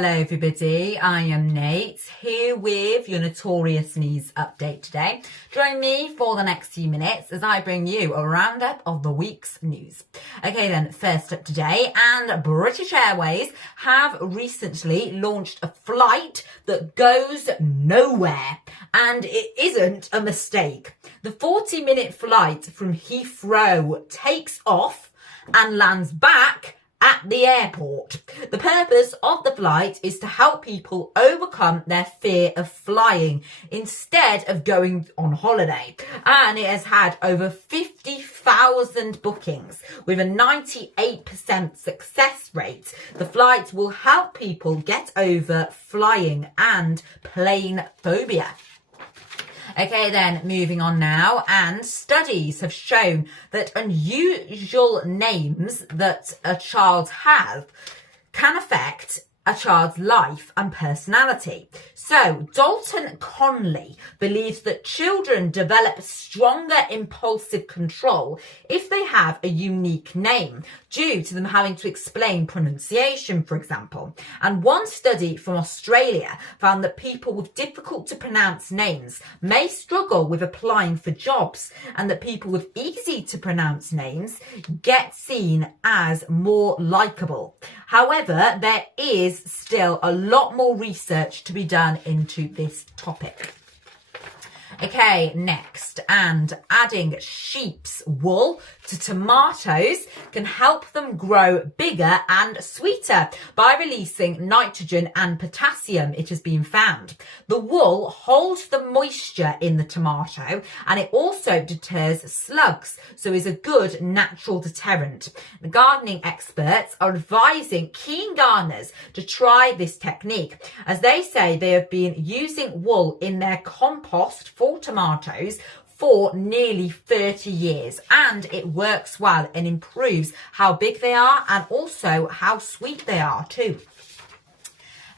Hello everybody, I am Nate, here with your Notorious news update today. Join me for the next few minutes as I bring you a roundup of the week's news. Okay then, first up today, and British Airways have recently launched a flight that goes nowhere, and it isn't a mistake. The 40-minute flight from Heathrow takes off and lands back at the airport. The purpose of the flight is to help people overcome their fear of flying instead of going on holiday. And it has had over 50,000 bookings with a 98% success rate. The flight will help people get over flying and plane phobia. Okay then, moving on now, and studies have shown that unusual names that a child has can affect a child's life and personality. So, Dalton Conley believes that children develop stronger impulsive control if they have a unique name, due to them having to explain pronunciation, for example. And one study from Australia found that people with difficult to pronounce names may struggle with applying for jobs, and that people with easy to pronounce names get seen as more likeable. However, there is still a lot more research to be done into this topic. Okay, next, and adding sheep's wool to tomatoes can help them grow bigger and sweeter by releasing nitrogen and potassium, it has been found. The wool holds the moisture in the tomato, and it also deters slugs, so is a good natural deterrent. The gardening experts are advising keen gardeners to try this technique, as they say they have been using wool in their compost for tomatoes for nearly 30 years, and it works well and improves how big they are and also how sweet they are too.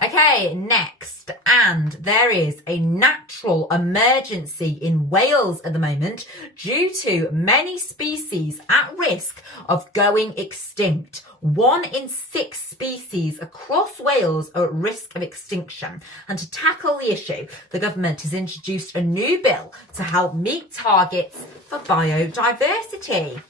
Okay, next, and there is a natural emergency in Wales at the moment due to many species at risk of going extinct. 1 in 6 species across Wales are at risk of extinction. And to tackle the issue, the government has introduced a new bill to help meet targets for biodiversity.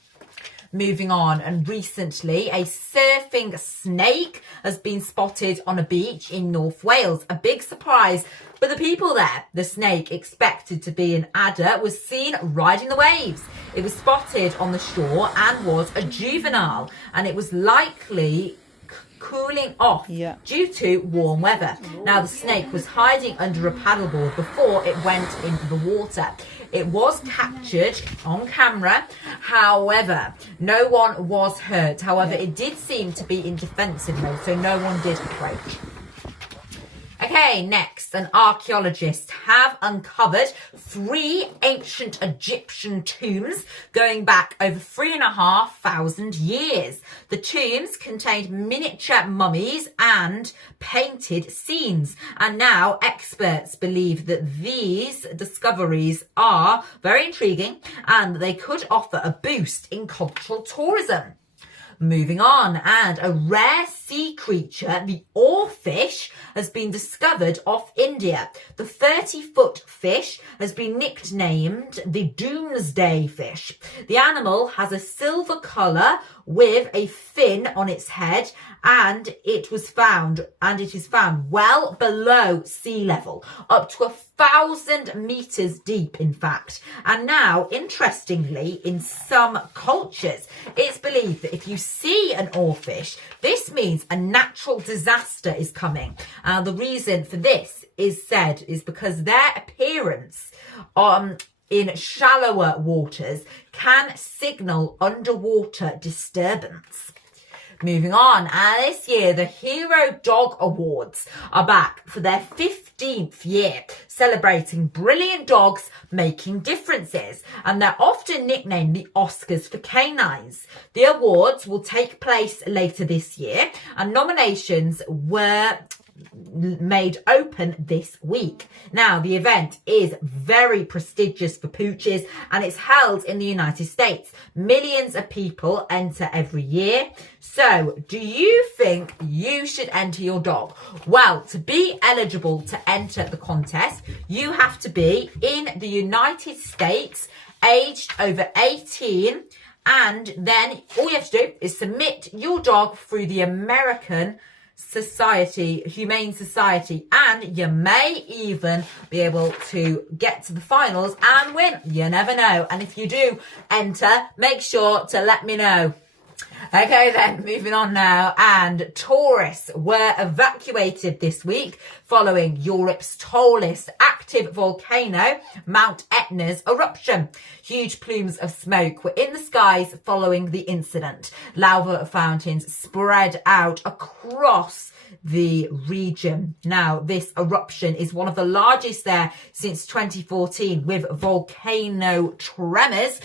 Moving on, and recently a surfing snake has been spotted on a beach in North Wales. A big surprise for the people there. The snake, expected to be an adder, was seen riding the waves. It was spotted on the shore and was a juvenile, and it was likely cooling off due to warm weather. Now, the snake was hiding under a paddleboard before it went into the water. It was captured on camera, however, no one was hurt. However, it did seem to be in defensive mode, so no one did approach. Okay, next, and archaeologists have uncovered 3 ancient Egyptian tombs going back over 3,500 years. The tombs contained miniature mummies and painted scenes, and now experts believe that these discoveries are very intriguing and they could offer a boost in cultural tourism. Moving on, and a rare sea creature, the Oarfish, has been discovered off India. The 30-foot fish has been nicknamed the Doomsday Fish. The animal has a silver colour with a fin on its head, and it is found well below sea level, up to 1,000 meters deep, in fact. And now, interestingly, in some cultures, it's believed that if you see an oarfish, this means a natural disaster is coming. The reason for this is because their appearance in shallower waters can signal underwater disturbance. Moving on, and this year the Hero Dog Awards are back for their 15th year, celebrating brilliant dogs making differences, and they're often nicknamed the Oscars for canines. The awards will take place later this year, and nominations were made open this week. Now, the event is very prestigious for pooches and it's held in the United States. Millions of people enter every year. So, do you think you should enter your dog? Well, to be eligible to enter the contest, you have to be in the United States, aged over 18, and then all you have to do is submit your dog through the American Humane Society, and you may even be able to get to the finals and win. You never know. And if you do enter, make sure to let me know. Okay then, moving on now, and tourists were evacuated this week following Europe's tallest active volcano, Mount Etna's eruption. Huge plumes of smoke were in the skies following the incident. Lava fountains spread out across the region. Now, this eruption is one of the largest there since 2014, with volcano tremors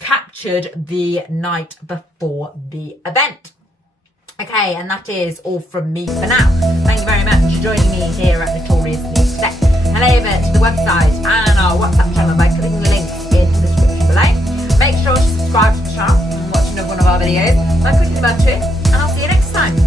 captured the night before the event. Okay, and that is all from me for now. Thank you very much for joining me here at Notorious News today. Head over to the website and our WhatsApp channel by clicking the links in the description below. Make sure to subscribe to the channel and watch another one of our videos by clicking the bell too, and I'll see you next time.